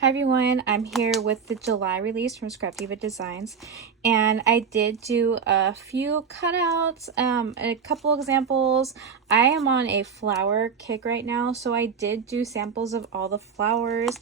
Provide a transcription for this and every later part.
Hi everyone, I'm here with the July release from Scrapdivadesigns, and I did do a few cutouts, a couple examples. I am on a flower kick right now, so I did do samples of all the flowers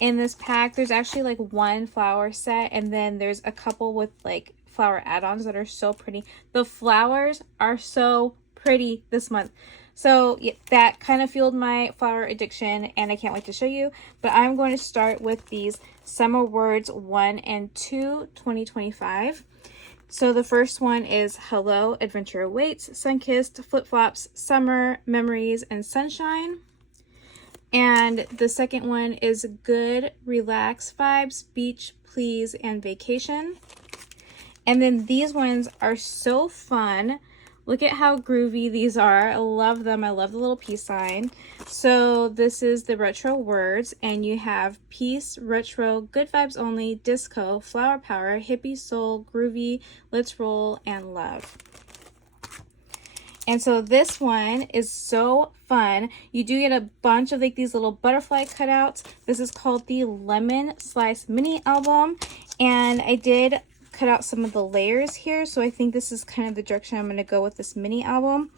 in this pack. There's actually like one flower set, and then there's a couple with like flower add-ons that are so pretty. The flowers are so pretty this month. So yeah, that kind of fueled my flower addiction, and I can't wait to show you. But I'm going to start with these Summer Words 1 and 2 2025. So the first one is Hello, Adventure Awaits, Sunkissed, Flip-Flops, Summer, Memories, and Sunshine. And the second one is Good, Relax Vibes, Beach, Please, and Vacation. And then these ones are so fun. Look at how groovy these are. I love them. I love the little peace sign. So this is the retro words, and you have peace, retro, good vibes only, disco, flower power, hippie soul, groovy, let's roll, and love. And so this one is so fun. You do get a bunch of like these little butterfly cutouts. This is called the Lemon Slice Mini Album, and I did cut out some of the layers here, so I think this is kind of the direction I'm going to go with this mini album.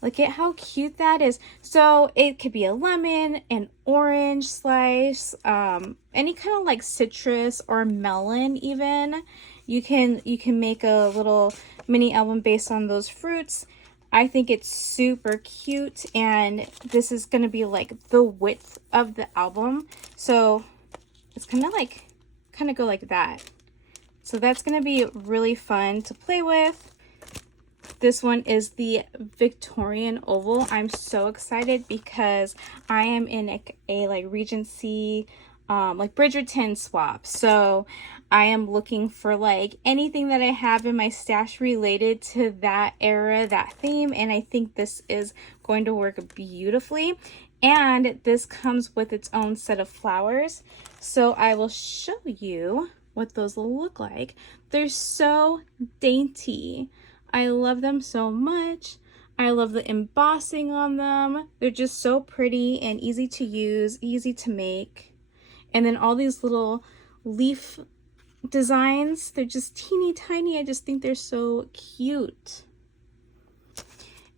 Look at how cute that is. So it could be a lemon, an orange slice, any kind of like citrus or melon even. You can make a little mini album based on those fruits. I think it's super cute, and this is going to be like the width of the album, so it's kind of go like that. So that's going to be really fun to play with. This one is the Victorian oval. I'm so excited because I am in a like Regency, like Bridgerton swap. So I am looking for like anything that I have in my stash related to that era, that theme. And I think this is going to work beautifully. And this comes with its own set of flowers. So I will show you what those look like. They're so dainty. I love them so much. I love the embossing on them. They're just so pretty and easy to use, easy to make. And then all these little leaf designs, they're just teeny tiny. I just think they're so cute.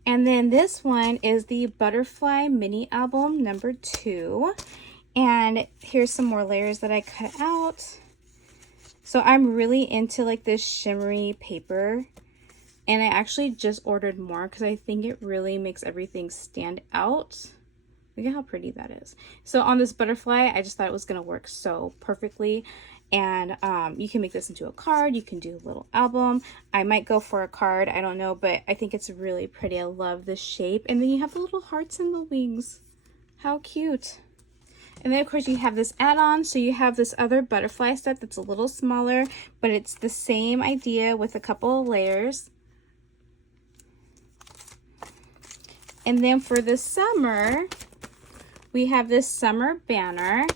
And then this one is the Butterfly Mini Album number 2. And here's some more layers that I cut out. So I'm really into like this shimmery paper, and I actually just ordered more because I think it really makes everything stand out. Look at how pretty that is. So on this butterfly, I just thought it was going to work so perfectly. And you can make this into a card. You can do a little album. I might go for a card. I don't know, but I think it's really pretty. I love the shape. And then you have the little hearts in the wings. How cute. And then of course you have this add-on, so you have this other butterfly set that's a little smaller, but it's the same idea with a couple of layers. And then for the summer, we have this summer banner,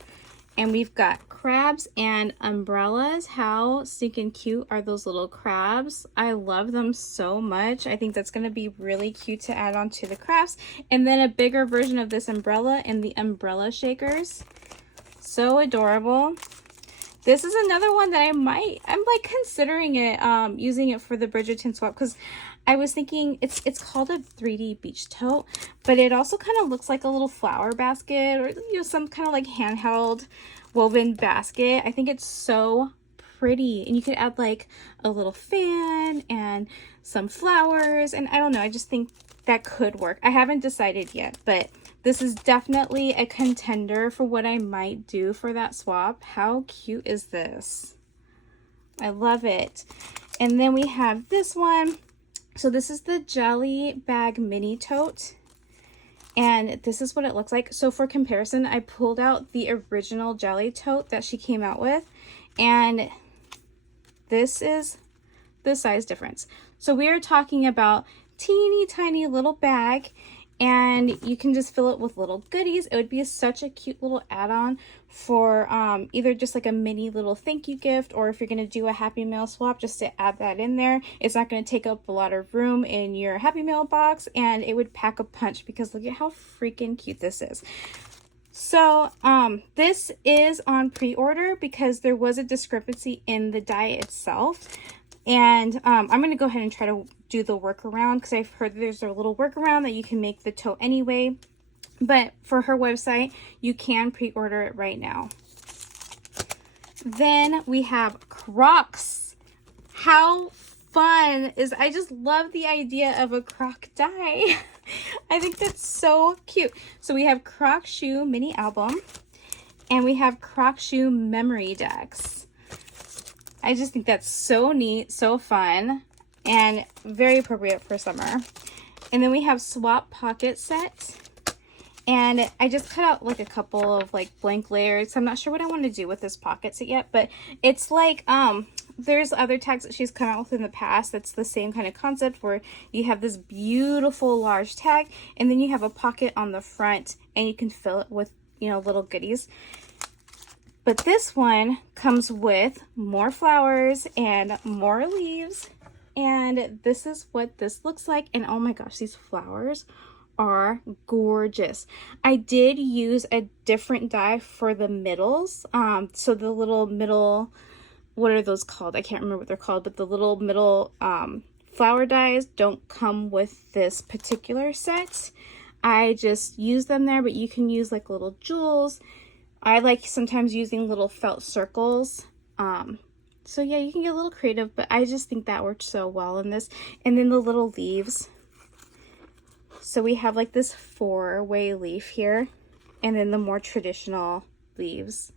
and we've got crabs and umbrellas. How stinking cute are those little crabs? I love them so much. I think that's going to be really cute to add on to the crafts. And then a bigger version of this umbrella and the umbrella shakers. So adorable. This is another one that I'm like considering it, using it for the Bridgerton swap, because I was thinking it's called a 3D beach tote, but it also kind of looks like a little flower basket, or some kind of like handheld woven basket. I think it's so pretty, and you could add like a little fan and some flowers, and I don't know, I just think that could work. I haven't decided yet, but this is definitely a contender for what I might do for that swap. How cute is this? I love it. And then we have this one. So this is the Jelly Bag Mini Tote, and this is what it looks like. So for comparison, I pulled out the original Jelly Tote that she came out with, and this is the size difference. So we are talking about teeny tiny little bag, and you can just fill it with little goodies. It would be such a cute little add-on for either just like a mini little thank you gift, or if you're going to do a Happy Mail swap, just to add that in there. It's not going to take up a lot of room in your Happy Mail box, and it would pack a punch, because look at how freaking cute this is. So this is on pre-order because there was a discrepancy in the die itself. And I'm going to go ahead and try to do the workaround because I've heard there's a little workaround that you can make the tote anyway. But for her website, you can pre-order it right now. Then we have Crocs. How fun is, I just love the idea of a Croc die. I think that's so cute. So we have Croc shoe mini album and we have Croc shoe memorydex. I just think that's so neat, so fun, and very appropriate for summer. And then we have swap pocket set. And I just cut out like a couple of like blank layers. I'm not sure what I want to do with this pocket set yet, but it's like, there's other tags that she's come out with in the past that's the same kind of concept where you have this beautiful large tag and then you have a pocket on the front and you can fill it with, you know, little goodies. But this one comes with more flowers and more leaves. And this is what this looks like. And oh my gosh, these flowers are gorgeous. I did use a different die for the middles. So the little middle, what are those called? I can't remember what they're called, but the little middle flower dies don't come with this particular set. I just use them there, but you can use like little jewels. I like sometimes using little felt circles. So yeah, you can get a little creative, but I just think that worked so well in this. And then the little leaves. So we have like this 4-way leaf here, and then the more traditional leaves.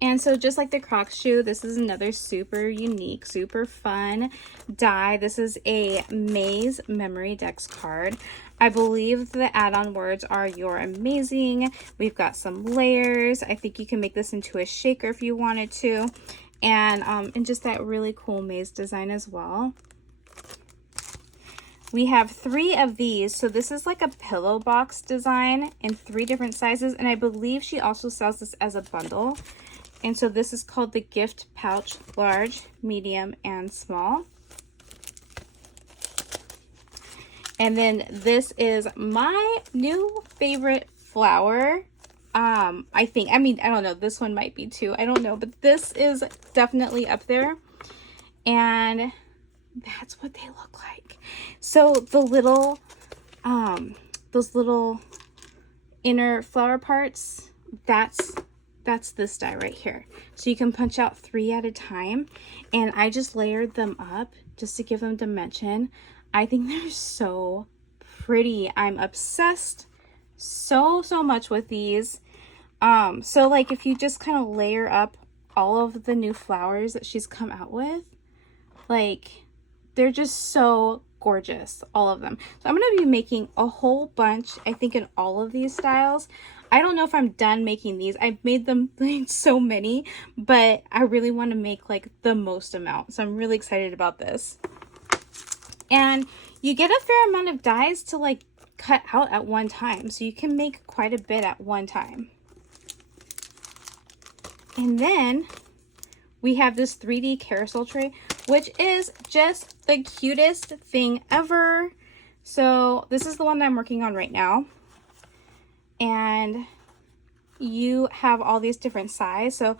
And so just like the Croc shoe, this is another super unique, super fun die. This is a Maze memorydex card. I believe the add-on words are "You're amazing." We've got some layers. I think you can make this into a shaker if you wanted to. And just that really cool maze design as well. We have 3 of these. So this is like a pillow box design in 3 different sizes. And I believe she also sells this as a bundle. And so this is called the gift pouch, large, medium, and small. And then this is my new favorite flower. I think, I mean, I don't know, this one might be too. I don't know, but this is definitely up there. And that's what they look like. So the little, those little inner flower parts, that's this die right here. So you can punch out 3 at a time. And I just layered them up just to give them dimension. I think they're so pretty. I'm obsessed so much with these. So like if you just kind of layer up all of the new flowers that she's come out with, like they're just so gorgeous, all of them. So I'm going to be making a whole bunch, I think, in all of these styles. I don't know if I'm done making these. I've made them like so many, but I really want to make like the most amount. So I'm really excited about this. And you get a fair amount of dies to like cut out at one time. So you can make quite a bit at one time. And then we have this 3D carousel tray, which is just the cutest thing ever. So this is the one that I'm working on right now. And you have all these different sizes. So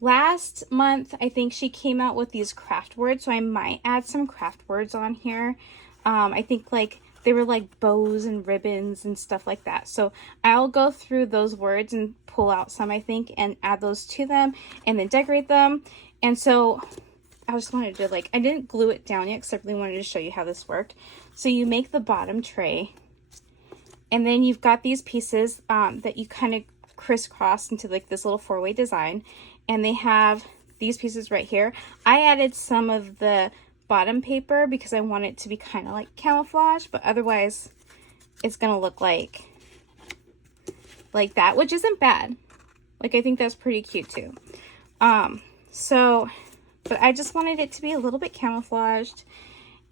last month, I think she came out with these craft words. So I might add some craft words on here. I think like they were like bows and ribbons and stuff like that. So I'll go through those words and pull out some, I think, and add those to them and then decorate them. And so I just wanted to like, I didn't glue it down yet because I really wanted to show you how this worked. So you make the bottom tray and then you've got these pieces that you kind of crisscross into like this little 4-way design. And they have these pieces right here. I added some of the bottom paper because I want it to be kind of like camouflage, but otherwise it's gonna look like that, which isn't bad. Like I think that's pretty cute too. But I just wanted it to be a little bit camouflaged.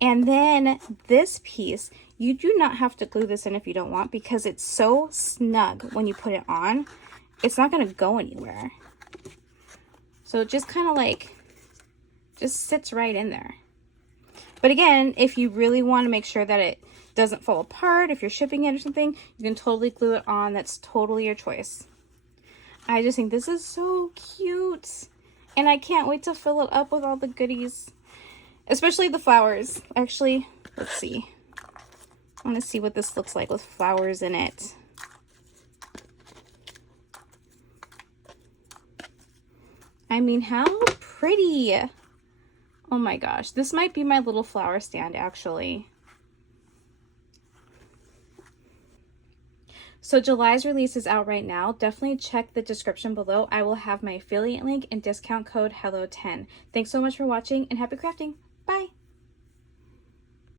And then this piece, you do not have to glue this in if you don't want, because it's so snug when you put it on. It's not gonna go anywhere. So it just kind of like just sits right in there. But again, if you really want to make sure that it doesn't fall apart, if you're shipping it or something, you can totally glue it on. That's totally your choice. I just think this is so cute. And I can't wait to fill it up with all the goodies. Especially the flowers. Actually, let's see. I want to see what this looks like with flowers in it. I mean, how pretty. Oh my gosh. This might be my little flower stand, actually. So July's release is out right now. Definitely check the description below. I will have my affiliate link and discount code HELLO10. Thanks so much for watching and happy crafting. Bye.